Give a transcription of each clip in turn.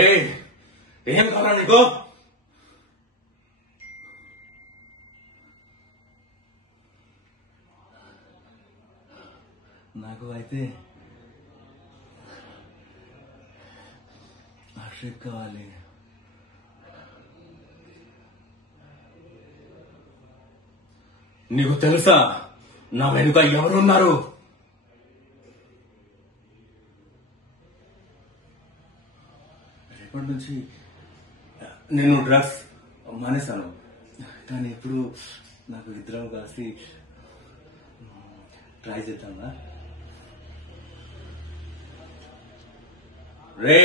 ఏ ఏం కావాలా నీకు? నాకు అయితే అక్షయ్ కావాలి. నీకు తెలుసా నా వెనుక ఎవరున్నారు? రేపటి నుంచి నేను డ్రగ్స్ మానేశాను, కానీ ఇప్పుడు నాకు ఇద్దరం కలిసి ట్రై చేద్దామా? రే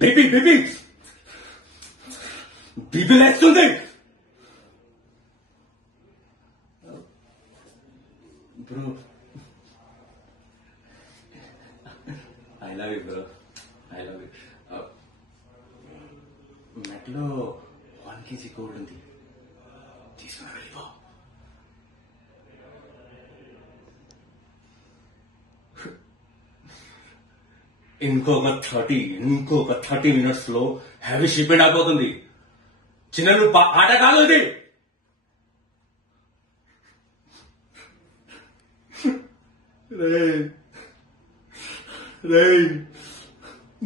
బేబీ బేబీ బీబీ లేస్తుంది. Bro I love you bro, I love you. మెట్లో 1 kg గోల్డ్ ఉంది, తీసుకుని వెళ్ళిపో. ఇంకొక 30 minutes లో హెవీ షిప్మెంట్ అయిపోతుంది. చిన్న ఆట కాదు ఇది. రే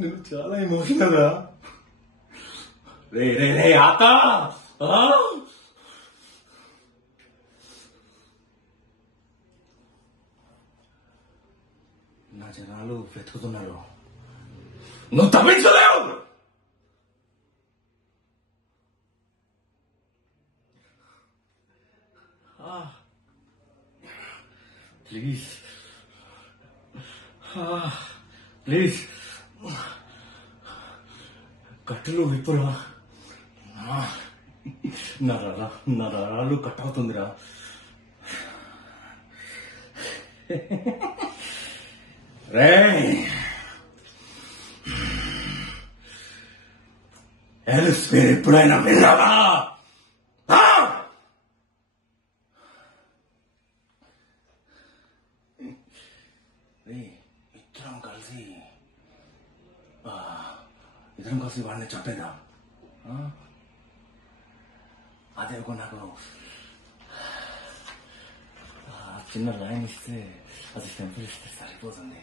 నేను చాలా ఎమోషనల్ రా. రే రే రే ఆత నా జనాలు వెతుకుతున్నారు, నువ్వు తప్పించలేవు. Please please కట్టులు విప్పురా. నా నరాలు కట్ అవుతుందిరా. రే ఎల్స్ పేరు ఎప్పుడైనా విన్నావా? ఇద్దరం కలిసి వాడిని చంపేద్దాం. అదే ఒక నాకు చిన్న లైన్ ఇస్తే, అది టెంపుల్ ఇస్తే సరిపోతుంది.